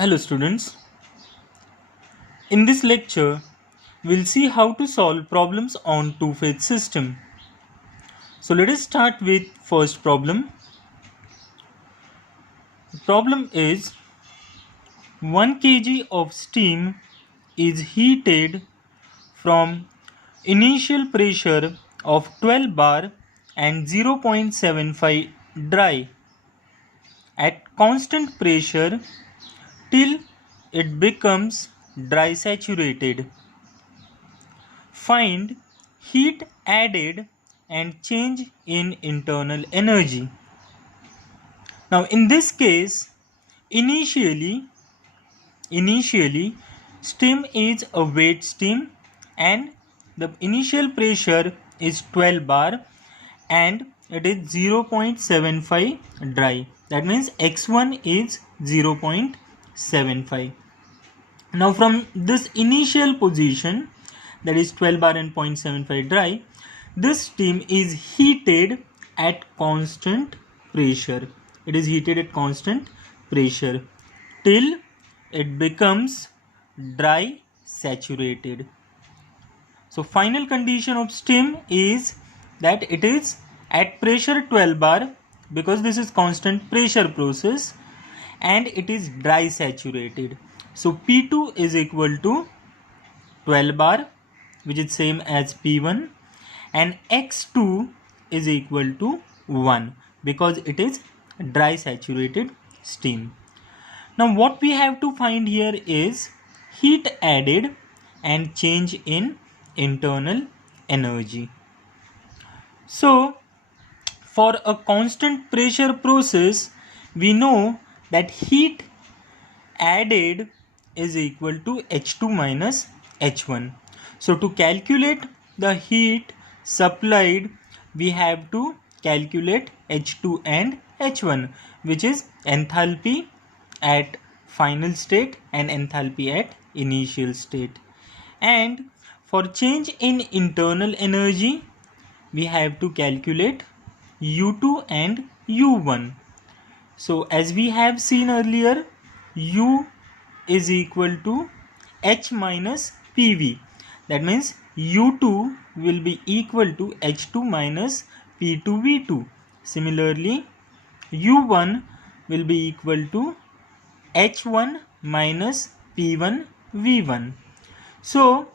Hello students, in this lecture we'll see how to solve problems on two-phase system. So let us start with first problem. The problem is 1 kg of steam is heated from initial pressure of 12 bar and 0.75 dry at constant pressure till it becomes dry saturated. Find heat added and change in internal energy. Now in this case, initially steam is a wet steam and the initial pressure is 12 bar and it is 0.75 dry. That means x1 is 0.75. Now from this initial position, that is 12 bar and 0.75 dry, this steam is heated at constant pressure. It is heated at constant pressure till it becomes dry saturated. So final condition of steam is that it is at pressure 12 bar because this is constant pressure process and it is dry saturated. So P2 is equal to 12 bar, which is same as P1, and X2 is equal to 1 because it is dry saturated steam. Now what we have to find here is heat added and change in internal energy. So for a constant pressure process, we know that heat added is equal to H2 minus H1. So to calculate the heat supplied, we have to calculate H2 and H1, which is enthalpy at final state and enthalpy at initial state. And for change in internal energy, we have to calculate U2 and U1. So as we have seen earlier, U is equal to H minus PV. That means U2 will be equal to H2 minus P2V2. Similarly, U1 will be equal to H1 minus P1V1. So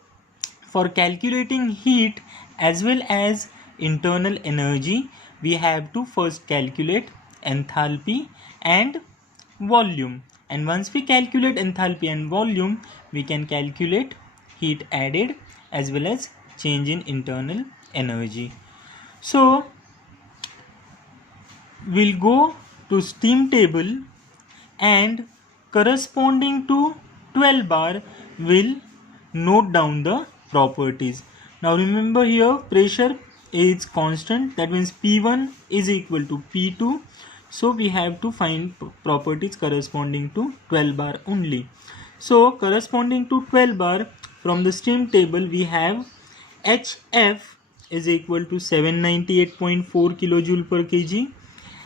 for calculating heat as well as internal energy, we have to first calculate enthalpy and volume. And once we calculate enthalpy and volume, we can calculate heat added as well as change in internal energy. So we'll go to steam table and corresponding to 12 bar will note down the properties. Now remember here pressure is constant, that means P1 is equal to P2. So we have to find properties corresponding to 12 bar only. So corresponding to 12 bar from the steam table, we have HF is equal to 798.4 kilojoule per kg.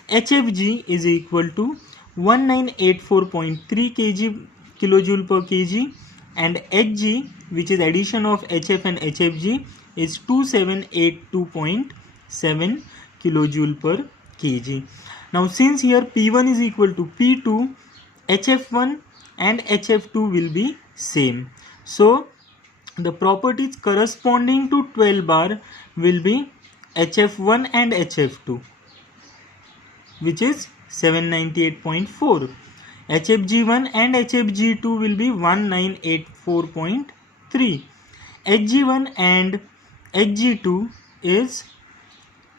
HFG is equal to 1984.3 kilojoule per kg, and Hg, which is addition of HF and HFG, is 2782.7 kilojoule per kg. Now since here P1 is equal to P2, HF1 and HF2 will be same. So the properties corresponding to 12 bar will be HF1 and HF2, which is 798.4. HFG1 and HFG2 will be 1984.3. Hg1 and Hg2 is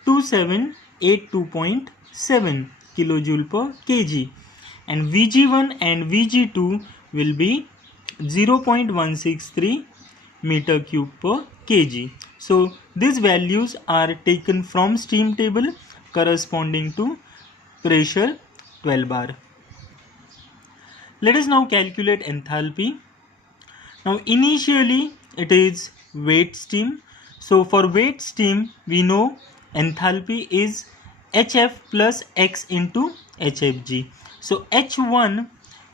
2782.7 kilojoule per kg, and Vg1 and Vg2 will be 0.163 meter cube per kg. So these values are taken from steam table corresponding to pressure 12 bar. Let us now calculate enthalpy. Now initially it is wet steam. So for wet steam we know enthalpy is HF plus X into HFG. So H1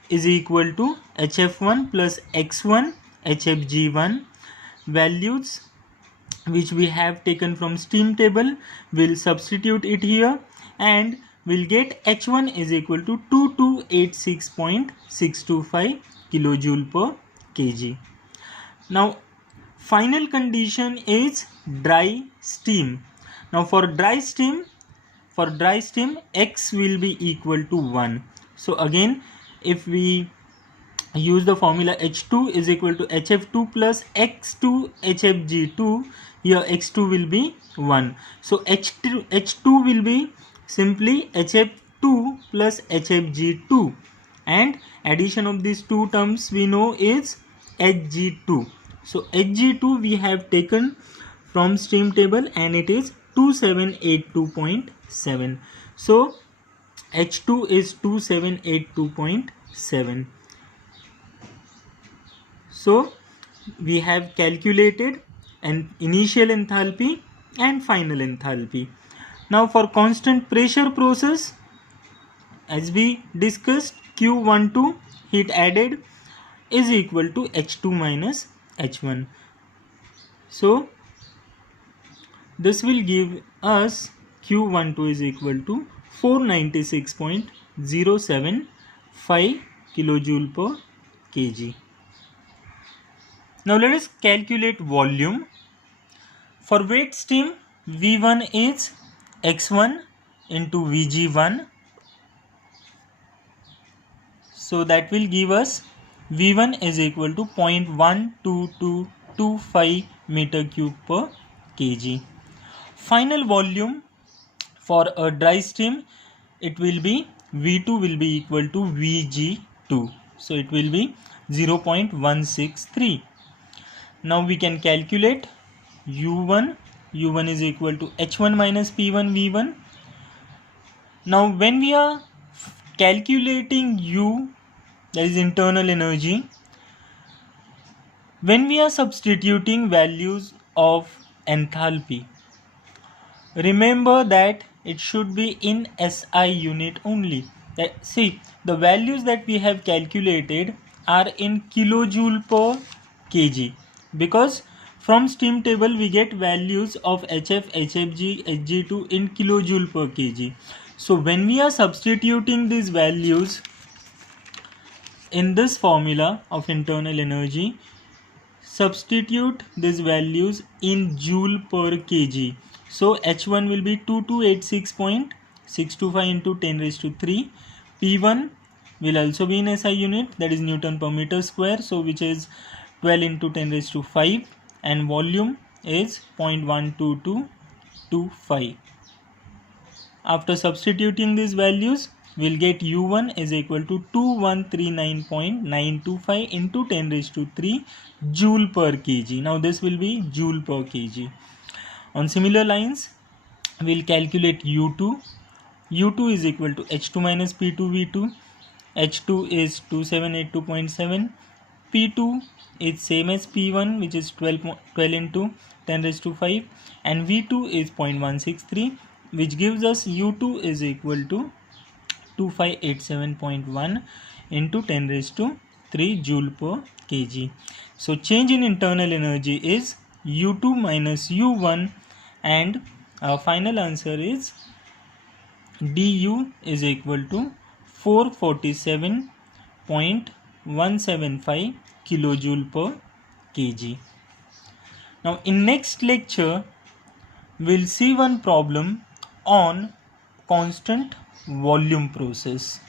is equal to HF1 plus X1 HFG1. Values which we have taken from steam table, we'll substitute it here and we'll get H1 is equal to 2286.625 kilojoule per kg. Now final condition is dry steam. Now for dry steam X will be equal to 1. So again, if we use the formula H2 is equal to HF2 plus X2 HFG2, here X2 will be 1. So H2 will be simply HF2 plus HFG2, and addition of these two terms we know is Hg2. So Hg2 we have taken from steam table and it is 2782.7. So H2 is 2782.7. So we have calculated an initial enthalpy and final enthalpy. Now for constant pressure process, as we discussed, Q12 heat added is equal to H2 minus H1. So this will give us Q12 is equal to 496.075 kilojoule per kg. Now let us calculate volume. For wet steam, V1 is X1 into Vg1. So that will give us V1 is equal to 0.12225 meter cube per kg. Final volume for a dry steam, it will be V2 will be equal to Vg2. So it will be 0.163. Now we can calculate U1. U1 is equal to H1 minus P1 V1. Now when we are calculating U, that is internal energy, when we are substituting values of enthalpy, remember that it should be in SI unit only. See, the values that we have calculated are in kilojoule per kg, because from steam table we get values of HF, HFG, Hg2 in kilojoule per kg. So when we are substituting these values in this formula of internal energy, substitute these values in joule per kg. So H1 will be 2286.625 into 10 raised to 3. P1 will also be in SI unit, that is Newton per meter square, so which is 12 into 10 raised to 5, and volume is 0.12225. After substituting these values, we'll get U1 is equal to 2139.925 into 10 raised to 3 joule per kg. Now this will be joule per kg. On similar lines, we'll calculate U2. U2 is equal to H2 minus P2 V2. H2 is 2782.7. P2 is same as P1, which is 12 into 10 raised to 5, and V2 is 0.163, which gives us U2 is equal to 2587.1 into 10 raised to 3 joule per kg. So change in internal energy is U2 minus U1, and our final answer is Du is equal to 447.175 kilojoule per kg. Now in next lecture, we'll see one problem on constant volume process.